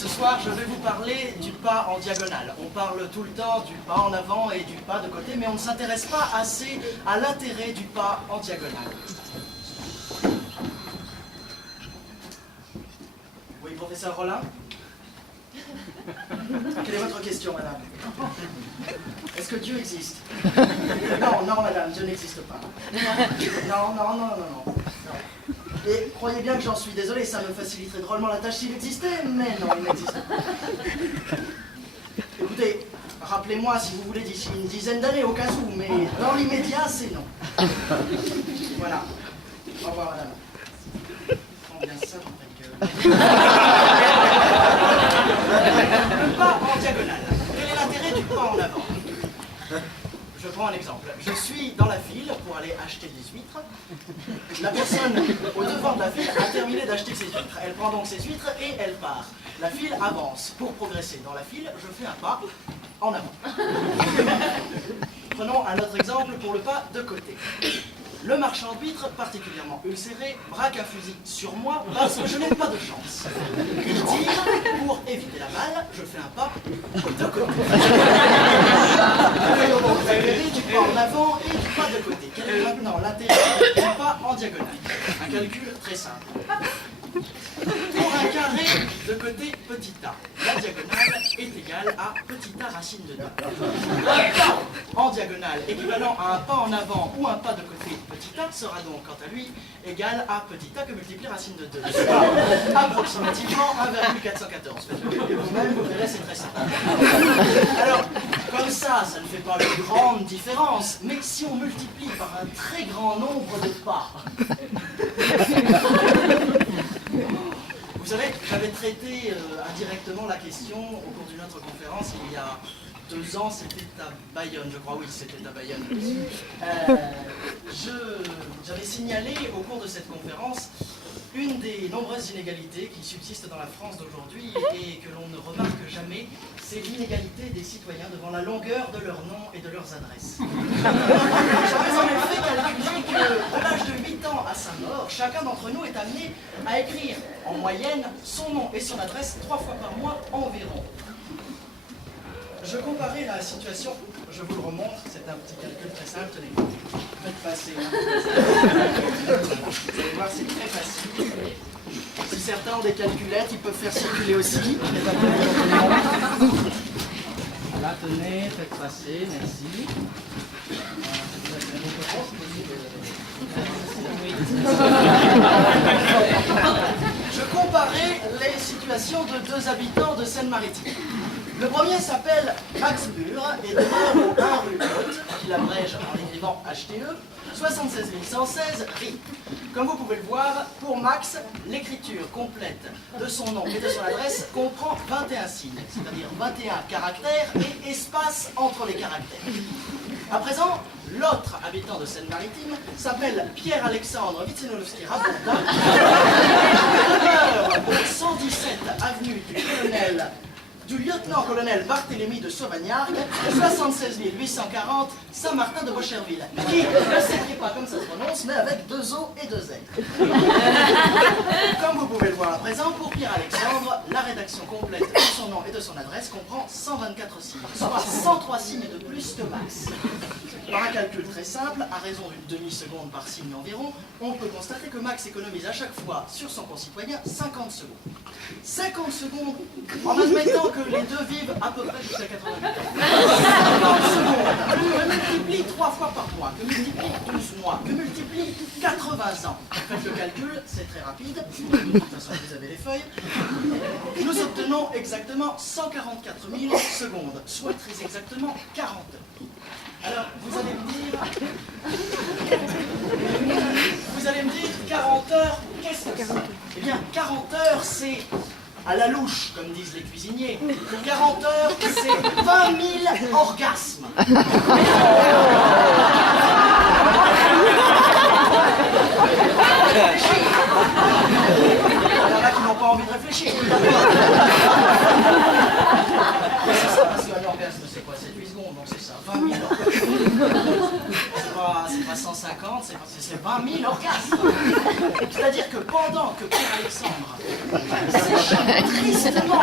Ce soir, je vais vous parler du pas en diagonale. On parle tout le temps du pas en avant et du pas de côté, mais on ne s'intéresse pas assez à l'intérêt du pas en diagonale. Oui, professeur Rollin? Quelle est votre question, madame? Est-ce que Dieu existe? Non, non, madame, Dieu n'existe pas. Non, non, non, non, non. Et croyez bien que j'en suis désolé, ça me faciliterait drôlement la tâche s'il existait, mais non, il n'existe pas. Écoutez, rappelez-moi si vous voulez d'ici une dizaine d'années au cas où, mais dans l'immédiat, c'est non. Voilà. Au revoir, madame. Prends bien ça dans ta gueule. Le pas en diagonale. Quel est l'intérêt du pas en avant? Je prends un exemple. Je suis dans la file pour aller acheter des huîtres. La personne au devant de la file a terminé d'acheter ses huîtres. Elle prend donc ses huîtres et elle part. La file avance. Pour progresser dans la file, je fais un pas en avant. Prenons un autre exemple pour le pas de côté. Le marchand d'huîtres, particulièrement ulcéré, braque un fusil sur moi parce que je n'ai pas de chance. Il tire, pour éviter la balle, je fais un pas de côté. L'intérêt du pas en avant et du pas de côté. Quel est maintenant l'intérêt du pas en diagonale? Un calcul très simple. Pour un carré de côté petit a, la diagonale est égale à petit a racine de 2. Un pas en diagonale équivalent à un pas en avant ou un pas de côté petit a sera donc quant à lui égal à petit a que multiplie racine de 2. Approximativement 1,414. Faites-le vous-même, vous verrez, c'est très simple. Alors, comme ça ne fait pas de grande différence, mais si on multiplie par un très grand nombre de pas, vous savez, j'avais traité indirectement la question au cours d'une autre conférence il y a 2 ans, c'était à Bayonne, je crois, oui, c'était à Bayonne. J'avais signalé au cours de cette conférence une des nombreuses inégalités qui subsistent dans la France d'aujourd'hui et que l'on ne remarque jamais, c'est l'inégalité des citoyens devant la longueur de leurs noms et de leurs adresses. J'avais en effet calculé que de l'âge de 8 ans à sa mort, chacun d'entre nous est amené à écrire en moyenne son nom et son adresse 3 fois par mois environ. Je comparais la situation, je vous le remontre, c'est un petit calcul très simple, tenez, faites passer. Vous allez voir, c'est très facile. Si certains ont des calculettes, ils peuvent faire circuler aussi. Voilà, tenez, faites passer, merci. Je comparais les situations de 2 habitants de Seine-Maritime. Le premier s'appelle Max Bure et demeure au 1 rue Haute, qu'il abrège en écrivant HTE, 76 116 RI. Comme vous pouvez le voir, pour Max, l'écriture complète de son nom et de son adresse comprend 21 signes, c'est-à-dire 21 caractères et espace entre les caractères. À présent, l'autre habitant de Seine-Maritime s'appelle Pierre-Alexandre Vitsenowski-Rabourdin, demeure au 117 avenue du lieutenant-colonel Barthélemy de Sauvagnargues, 76 840 Saint-Martin de Bocherville, qui ne s'écrit pas comme ça se prononce, mais avec 2 O et 2 Z. Comme vous pouvez le voir à présent, pour Pierre-Alexandre, la rédaction complète de son nom et de son adresse comprend 124 signes, soit 103 signes de plus que Max. Par un calcul très simple, à raison d'une demi-seconde par signe environ, on peut constater que Max économise à chaque fois sur son concitoyen 50 secondes. 50 secondes en admettant que les deux vivent à peu près jusqu'à 88 ans. 50 secondes que multiplie 3 fois par mois, que multiplie 12 mois, que multiplie 80 ans. Faites le calcul, c'est très rapide. De toute façon, vous avez les feuilles. Nous obtenons exactement 144 000 secondes, soit très exactement 40 heures. Alors, vous allez me dire 40 heures, qu'est-ce que c'est? Eh bien, 40 heures, c'est à la louche, comme disent les cuisiniers. 40 heures, c'est 20 000 orgasmes. Il y en a qui n'ont pas envie de réfléchir. C'est ça, parce qu'un orgasme, c'est quoi? C'est 8 secondes, donc c'est ça, 20 000 orgasmes. C'est pas 150, c'est 20 000 orgasmes. C'est-à-dire que pendant pendant que Pierre Alexandre s'échappe tristement